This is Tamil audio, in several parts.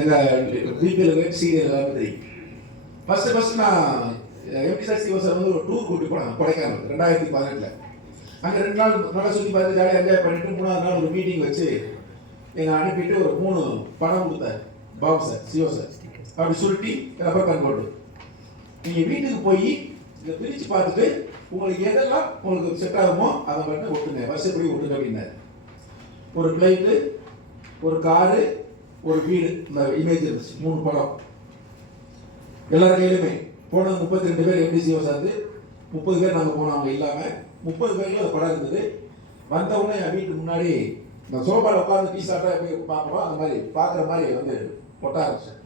எங்கள் பிபிஎல் சீரியல் எல்லாமே தெரியும். ஃபஸ்ட்டு நான் எம்டி சார் சிவா சார் வந்து ஒரு டூர் கூட்டி போனாங்க கொடைக்கானல் 2018. அங்கே 2 நாள் நல்லா சுற்றி பார்த்து ஜாலியாக என்ஜாய் பண்ணிட்டு 3ஆவது நாள் ஒரு மீட்டிங் வச்சு எங்களை அனுப்பிட்டு ஒரு 3 படம் கொடுத்தாரு பாபு சார் சிவா சார். அப்படி சுருட்டி ரப்பர் பேண்ட் போட்டு நீங்கள் வீட்டுக்கு போய் இதை பிரித்து பார்த்துட்டு உங்களுக்கு எதெல்லாம் உங்களுக்கு செட் ஆகுமோ அதை மட்டும் ஒட்டுங்க, வருஷப்படி ஒட்டுங்க அப்படின்னாரு. ஒரு ஃப்ளைட்டு, ஒரு காரு, ஒரு வீடு, இந்த இமேஜ் இருந்துச்சு. 3 படம் எல்லாரும் கையிலுமே போனது. 32 பேர் எம்டிசிஓ சார்ந்து 30 பேர் நாங்கள் போனோம். அவங்க இல்லாமல் 30 பேர்ல அந்த படம் இருந்தது. வந்தவுடனே என் வீட்டுக்கு முன்னாடி நான் சோபாவில் உட்காந்து டீ சாப்பிட்டா போய் பார்க்குறோம், அந்த மாதிரி பார்க்குற மாதிரி வந்து ஒட்ட ஆரம்பிச்சேன்.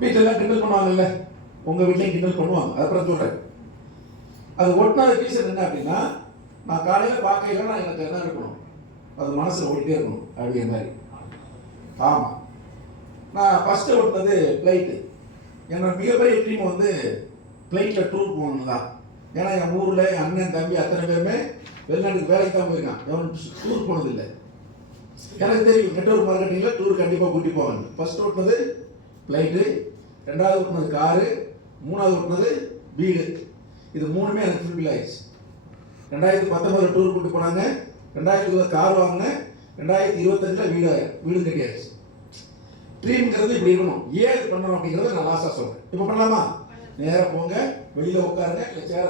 வீட்டிலலாம் கிண்டல் பண்ணுவாங்கல்ல, உங்கள் வீட்லையும் கிண்டல் பண்ணுவாங்க, அதுக்கப்புறம் சொல்கிறேன். அது ஒட்டினாத ரீசன் என்ன அப்படின்னா, நான் காலையில் பார்க்கலன்னா எனக்கு என்ன இருக்கணும், அது மனசில் ஓடிட்டே இருக்கணும் அப்படிங்கிற மாதிரி. ஆமாம், நான் ஃபஸ்ட்டு ஓட்டினது ஃப்ளைட்டு. என்னோட மிகப்பெரிய ட்ரீம் வந்து ஃப்ளைட்டில் டூர் போகணும் தான். ஏன்னா என் ஊரில் என் அண்ணன் தம்பி அத்தனை பேருமே வெளிநாட்டுக்கு வேலைக்கு தான் போயிருக்கான், எவன் டூர் போனதில்லை. எனக்கு தெரியும் நெட்வொர்க் மார்க்கெட்டிங்கில் டூர் கண்டிப்பாக கூட்டி போவாங்க. ஃபஸ்ட் ஓட்டினது ஃப்ளைட்டு, 2வது ஓட்டினது காரு, 3வது ஓட்டினது வீடு. இது 3மே எனக்கு ஃபுல்ஃபில் ஆயிடுச்சு. 2019 டூர் கூட்டி போனாங்க, 2020 கார் வாங்கினேன், 2025 வீடு கட்டியாச்சு. ட்ரீம்ங்கிறது இப்படி இருக்கணும். ஏன் இது பண்ணணும் அப்படிங்கிறத நான் லாஸ்ட்டாக சொல்கிறேன். இப்போ பண்ணலாமா? நேராக போங்க, வெளியில் உட்காருங்க, இல்லை சேர